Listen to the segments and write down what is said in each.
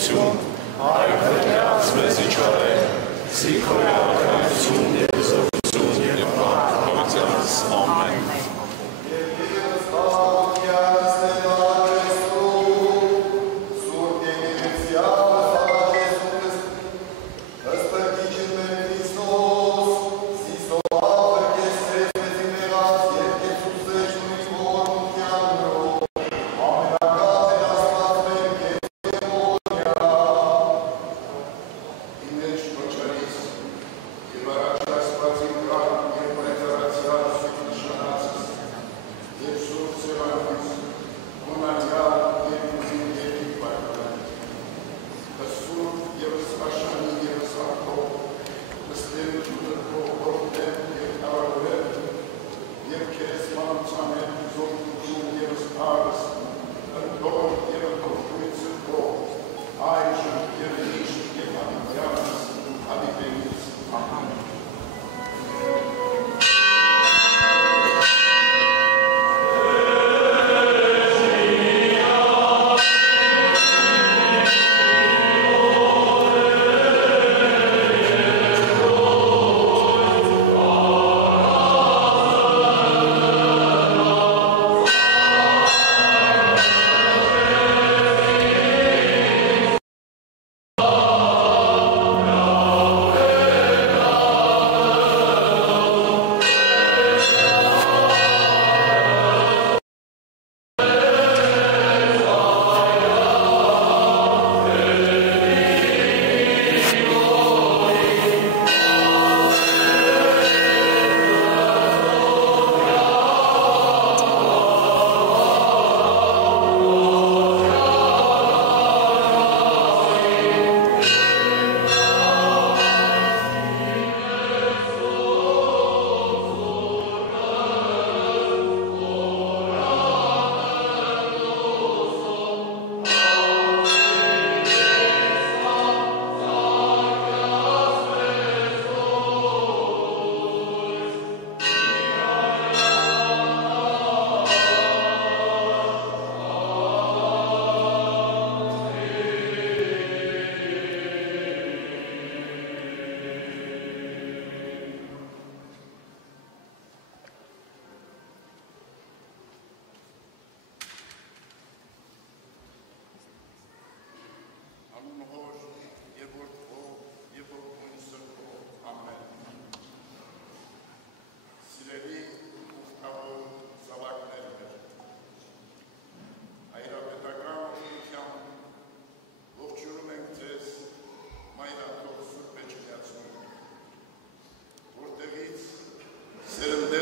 Տիրություն, Հայր քրեած մեզ իջարե, Սիքոյ ակայություն և զորություն և պահանջանց, ամեն։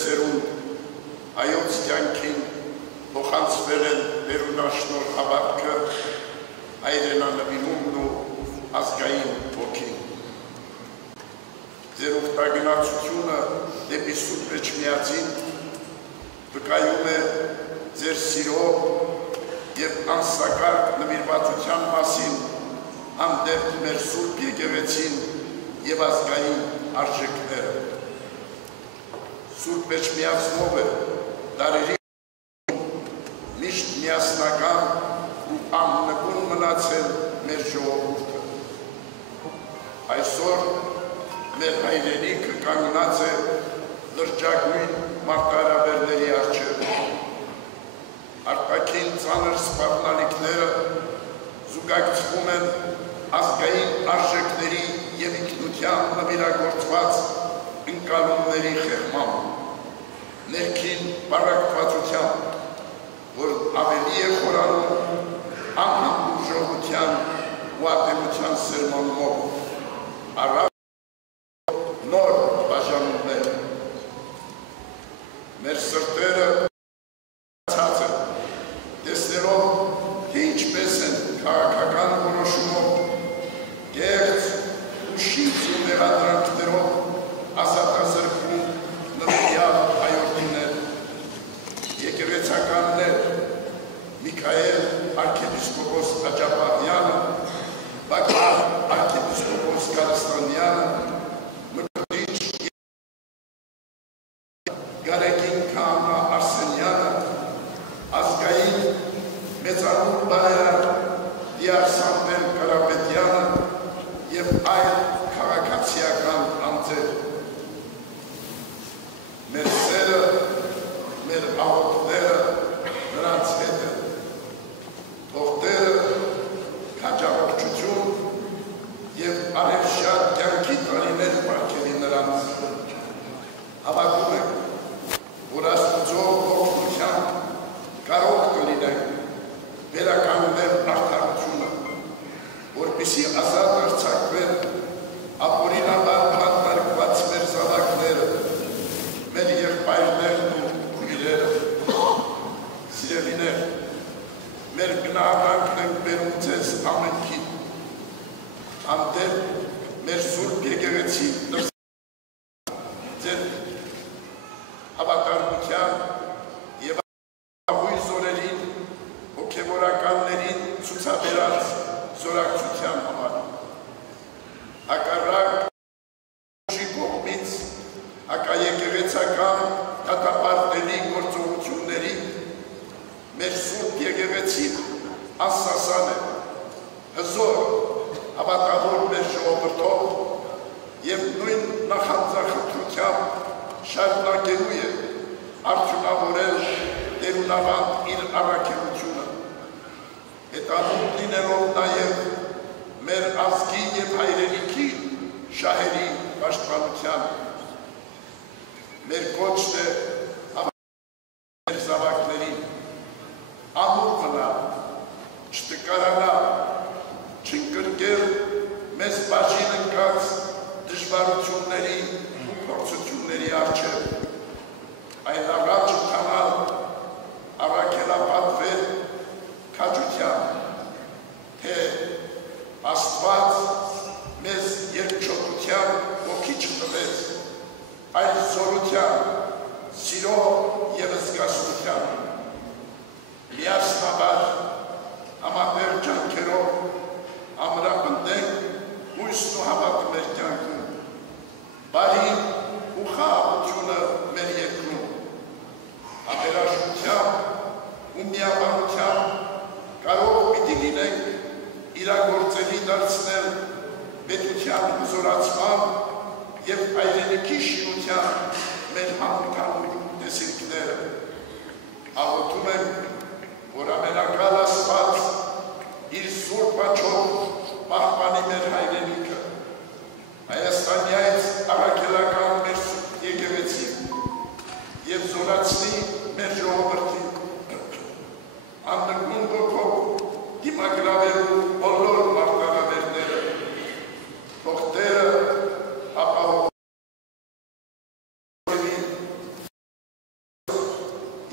Սերունդ հայոց կյանքին փոխանցվել են վերունաշնոր հավատքը, հայրենանվիրումն ու ազգային ոգին։ Ձեր ուխտագնացությունը դեպի Սուրբ Էջմիածին վկայում է ձեր սիրո և անսակարկ նվիրվածության մասին հանդեպ մեր Սուրբ Եկեղեցին և ազգային արժեքները։ Սուրբ Էջմիածնով է դարերի միշտ միասնական ու աննկուն մնացել մեր ժողովուրդը։ Այսօր մեր հայրենիքը կանգնած է լրջագույն մարտահրավերների առջև։ Արտաքին ծանր սպառնալիքները զուգակցվում են ազգային արժեքների և ինքնության նվիրագործված ընկալումների խեղմամբ, ներքին բարակվածությամբ, որ ավելի է խորանում անհամբուրժողության ու ատելության սերմանումով, առավ նոր բաժանումներ։ Մեր սրտերը ցած են, տեսնելով, թե ինչպես են քաղաքական որոշումով, կեղծ ու շիծ ու մեղադրանքներով ազատազրկում նվիրյալ հայորդիներ, եկեղեցականներ, Միքայել արքեպիսկոպոս Աջապատյանը, Բաքար արքեպիսկոպոս Կարստանյանը, Մկրտիչ Գարեգին Քահանա Արսենյանը, ազգային մեծարում բաներար Դիար Սամվել Կարապետյանը, այլ քաղաքացիական անձեր։ Մեր սերը, մեր աղոթները նրանց հետ են։ Թող Տերը քաջառողջություն և արևշատ կյանքի տարիներ պարգևի նրանց։ Հավատում ենք, որ Աստծո օգնությամբ կարող կլինենք վերականգնել արդարությունը, որպեսզի ազատ արձակվեն ապօրինաբար բանտարկված մեր զավակները, մեր եղբայրներն ու քույրերը։ Սիրելիներ, մեր գնահատանքն ենք բերում ձեզ ամենքին, հանդեպ մեր սուրբ եկեղեցի ձեր հավատարմության և աղույս օրերին հոգևորականներին ցուցաբերած զորակցության համար։ Հակառակ ուժի կողմից հակաեկեղեցական դատապարտելի գործողությունների մեր սուրբ եկեղեցին անսասան է, հզոր, հավատավոր մեր ժողովրդով և նույն նախանձախնդրությամբ շարունակելու է արդյունավորել տերունավանդ իր առաքելությունը, հետանուտ լինելով նաև մեր ազգի և հայրենիքի շահերի պաշտպանությանը։ Մեր կոչն է մեր զավակներին ամուր մնա, չտկարանա, չընկրկել մեզ բաժին ընկած դժվարությունների ու փորձությունների առջև, այլ առաջ ընթանալ, առաքելապատվել քաջությամբ, թե Աստված մեզ երկչոտության ոգի չտվեց, այլ զորության, սիրո և զգաստության։ Միասնաբար համատեղ ջանքերով ամրապնդենք հույսն ու հավատը մեր կյանքում, բարին ու խաղաղությունը մեր երկրում, համերաշխությամբ ու միաբանությամբ կարող պիտի լինենք իրագործելի դարձնել պետության հզորացման և հայրենիքի շինության մեր համընդհանուր տեսիլքները։ Աղոթում ենք, որ ամենակալ Աստված իր սուրբ աչքով պահպանի մեր հայրենիքը, Հայաստանյայց առաքելական մեր սուրբ եկեղեցին և զորացնի մեր ժողովրդին, աննկուն ոգով դիմագրավելու բոլոր մարտահրավերները, թող Տերը ապահովի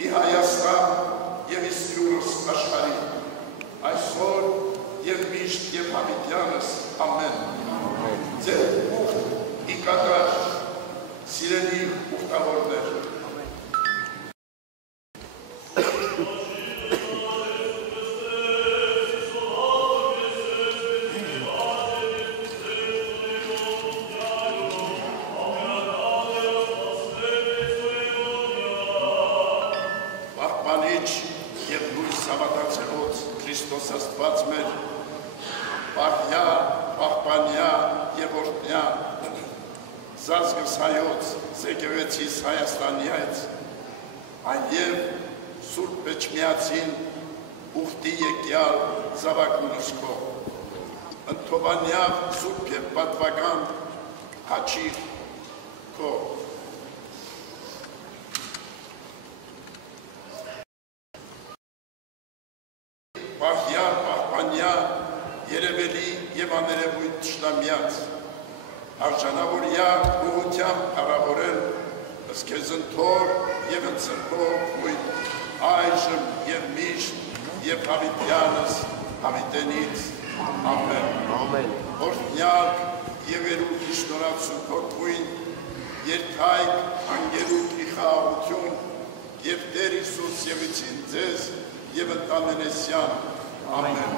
ի Հայաստան և իսկյուրս աշխարհին, այսօր և միշտ և հավիտյանս, ամեն։ Ձեր ուխտ ի կատար, սիրելի ուխտավորներ։ Պահպանիչ և լույս հավատացելոց Քրիստոս Աստված մեր, պահյա, պահպանյա և օրհնյա, զազգս հայոց, եկեղեցիս Հայաստանյայց, այլև Սուրբ Էջմիածին ուխտի եկյալ զավակնուսքով, ընդհովանյավ սուրբ և պատվական հաչիր քո։ Պահյա, պահպանյա, երևելի և աներևույթ թշնամյաց, արժանավորյա ուղղությամբ փառավորել զքեզնթոր և ընծրկող կույտ, այժմ և միշտ և հավիտյանս հավիտենից, ամեն։ Օրհնյալ և երուքի շնորհացու քո կույն, երկայք անգելուք ի խաղաղություն և Տեր Հիսուս ևիցին ձեզ և ընտանենեսյան, ամեն։